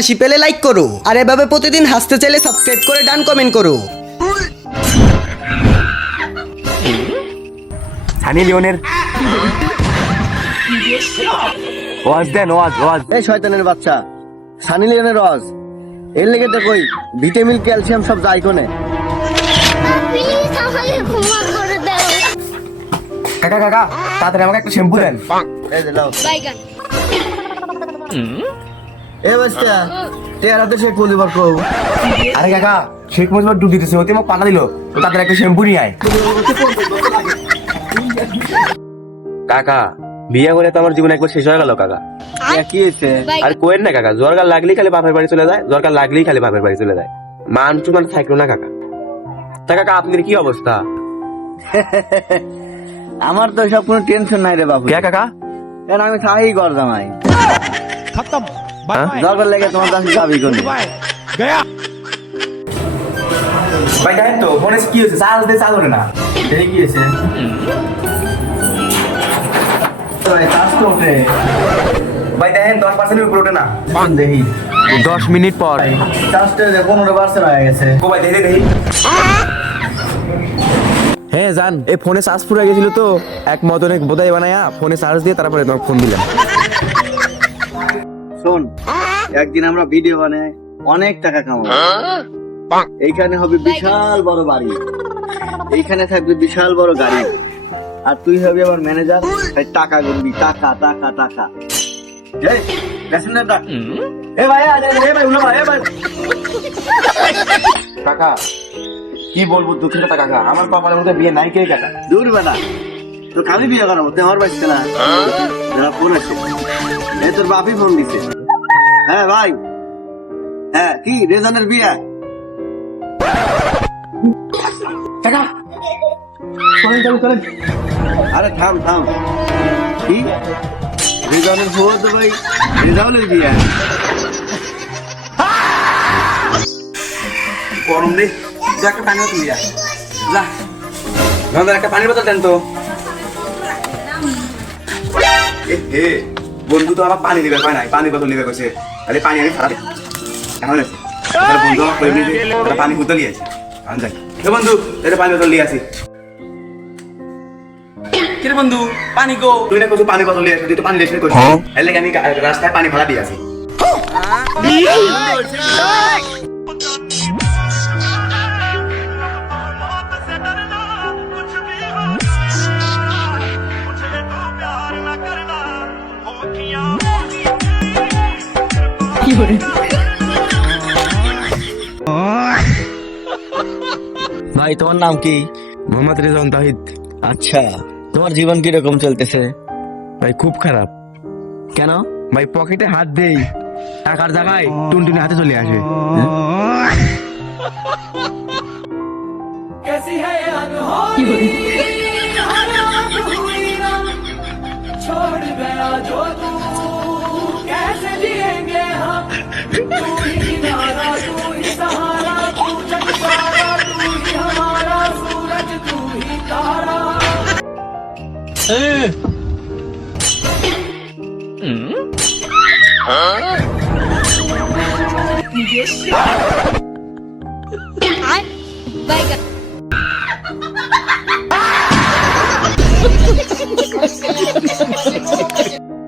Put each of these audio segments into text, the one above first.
হাসি পেলে লাইক করো, আর এভাবে প্রতিদিন হাসতে চাইলে সাবস্ক্রাইব করে ডান কমেন্ট করো। সানি লিওনের ওয়াজ দেন, ওয়াজ। এই শয়তানের বাচ্চা, সানি লিওনের রস এর লেগে তো কই ভিটামিন ক্যালসিয়াম সব যায় কোনে। প্লিজ আমাকে ক্ষমা করে দাও। কাকা তাড়াতাড়ি আমাকে একটা শ্যাম্পু দেন। এই যে লাও। বাইগান এ বাচ্চা তেরাতে শেখ মুজিবর কও। আরে কাকা, শেখ মুজিবুর ডুব দিতেছে, ওতে মোক পালা দিল, তো তাড়াতাড়ি একটা শ্যাম্পু নিয়ে আয়। কাকা, বিয়ে করে তো আমার জীবন একবার শেষ হয়ে গেল কাকা। কি হইছে? আর কোয়েন না কাকা, জ্বর লাগলেই খালি বাপের বাড়ি চলে যায়, জ্বর লাগলেই খালি বাপের বাড়ি চলে যায়। মান থাকলো না কাকা। তা কাকা আপনার কি অবস্থা? আমার তো সব কোনো টেনশন নাই রে বাবু। কে কাকা? কেন আমি থাকি ঘর জামাই। खत्म দরকার লেগে তোমার কাছে যাবি কোন। गया। ভাই দেখেন তো ফোনে কি হয়েছে, চার্জ দিয়ে চার্জ না। এই কি হইছে? ভাই কাজ তো ওঠে। ভাই দেখেন 10% উপরে ওঠে না। দেখি 10 মিনিট পর চার্জটা 15% হয়ে গেছে। ও ভাই দেখি। হ্যাঁ জান, এই ফোনে চার্জ ফুরিয়ে গেছিল তো এক মতনে বোধাই বানায়া ফোনে চার্জ দিয়ে তারপরে তোমাকে ফোন দিলাম। শোন, একদিন আমরা ভিডিও বানাই অনেক টাকা কামাবো। এইখানে হবে বিশাল বড় বাড়ি, এইখানে থাকবে বিশাল বড় গাড়ি, আর তুই হবি আমার ম্যানেজার। টাকা গুনবি, টাকা টাকা টাকা। এই প্যাসেঞ্জার ডাক। এ ভাই এ ভাই উঠো ভাই, এ ভাই। কাকা কি বলবো, দুঃখের কথা কাকা, আমার পাপার মধ্যে বিয়ে নাই কে কাকা। দূর বেটা, তো খালি বিয়ে করাবো, তুই আমার বাড়িতে না। যারা ফোন আছে, এই তোর বাপই ফোন দিছে। হ্যাঁ ভাই, হ্যাঁ কি রেজানের বিয়ে? কাকা চলেন। আরে থাম কি রেজানের ফোন তো ভাই, রেজাউলের বিয়ে। গরম রে, একটা পানি বোতল নিয়ে যা। নন্দন একটা পানির বোতল দেন তো। এ বন্ধু তো আমার পানি নিবে পায় নাই, পানির বোতল নিবে কইছে। আরে পানি আমি খারাপ এখন বন্ধু আমার কইবি যে একটা পানি বোতল নিয়ে আসি। আন যাই এ বন্ধু, এটা পানি বোতল নিয়ে আসি। কিরে বন্ধু, পানি গো। তুই না কইছো পানি বোতল নিয়ে আসি, তুই তো পানি লেসে কইছিস। এর লাগি আমি রাস্তায় পানি ভরা দিয়ে আসি। ভাই তোমার নাম কি? মোহাম্মদ রেজাউল তাহিদ। আচ্ছা, তোমার জীবন কিরকম চলতেছে? ভাই খুব খারাপ। কেন? ভাই পকেটে হাত দেই, টাকার জায়গায় টুনটুনি হাতে চলে আসে। छोड़ गया जो तू कैसे जिएंगे हम, तू ही किनारा तू ही सहारा, तू जग सारा तू ही हमारा, सूरज तू ही तारा। বাইগান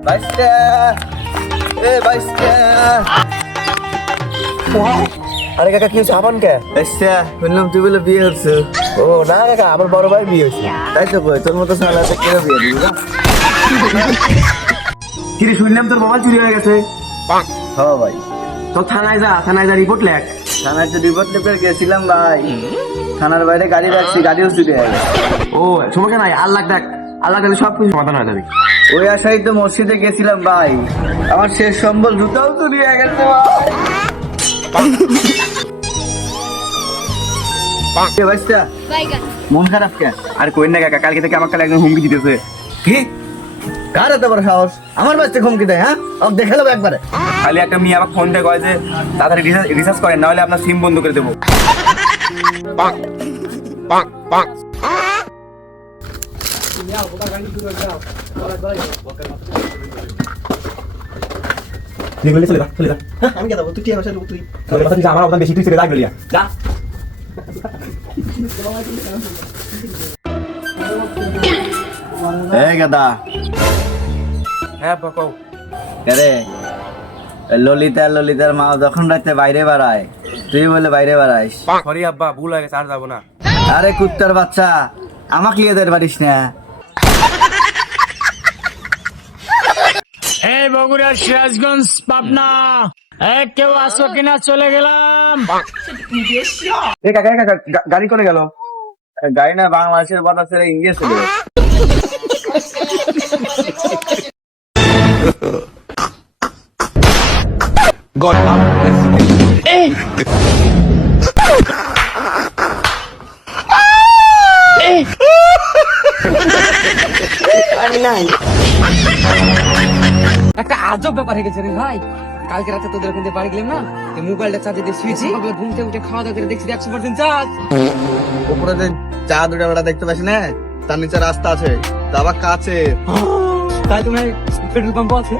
বাইস্তা, এ বাইস্তা। আরে কাকা কি হয়েছে, আবান কে? আচ্ছা, শুনলাম তুই বলে বিয়ে হচ্ছে। ও না কাকা, আমার বড় ভাই বিয়ে হয়েছে। তাই তো কই, তোর মতো সালাতে কেন বিয়ে দিবি না? কিরে শুনলাম তোর মোবাইল চুরি হয়ে গেছে। হ্যাঁ ভাই, তো থানায় যা রিপোর্ট লেখ। থানায় তো রিপোর্ট লিখে গেছিলাম ভাই, থানার বাইরে গাড়ি রাখছি, গাড়িও চুরি হয়ে গেছে। ও সমস্যা নাই, আল্লাহ ডাক, আল্লাহ ডাকলে সব কিছু সমাধান হয়ে যাবে। ওই আশাই তো মসজিদে গেছিলাম ভাই, আমার শেষ সম্বল জুতাও চুরি হয়ে গেছে ভাই। এ বাইস্তা, বাইগান মন খারাপ কে? আর কই না কাকা, কালকে থেকে আমার কালে একজন হুমকি দিতেছে। কি? কার এত বড় সাহস আমার বাচ্চা হুমকি দেয়? হ্যাঁ, ওকে দেখে নেবো একবারে। খালি একটা মেয়ে আমাকে ফোন দিয়ে কয় যে তাড়াতাড়ি রিসার্চ করেন, না হলে আপনার সিম বন্ধ করে দেবো। তুই বলে চলে যা আমি কে দেবো? তুই টিয়া বসাই দেবো তুই। তোর কথা তুই আমার অবদান বেশি, তুই চলে যা গলিয়া যা। এই গাদা, হ্যাঁ বাকও আরে ললিতার মা যখন রাতে বাইরে বেড়ায়, তুই বলে বাইরে বেড়াইস। সরি আব্বা, ভুল হয়ে গেছে, আর যাবো না। আরে কুত্তার বাচ্চা, আমাকে লিয়ে দের পারিস না। এই বগুড়া সিরাজগঞ্জ পাবনা, কেউ আসো কিনা, চলে গেলাম। এ কাকা গাড়ি করে গেল। গাড়ি না বাংলাদেশের কথা ছেড়ে ইন্ডিয়া চলে গেছে। একটা আজব ব্যাপার হয়ে গেছে রে ভাই। কালকে রাতে তোদের ওখান থেকে বাড়ি গেলাম না, মোবাইলটা চার্জে দিয়ে শুয়েছি, ঘুম থেকে উঠে খাওয়া দাওয়া করে দেখছি 100% চার্জ। উপরে যে চা দুটা বেটা দেখতে পাচ্ছি না, তার নিচে রাস্তা আছে, তা আবার কাছে। তাই তোমার পেট্রোল পাম্প আছে?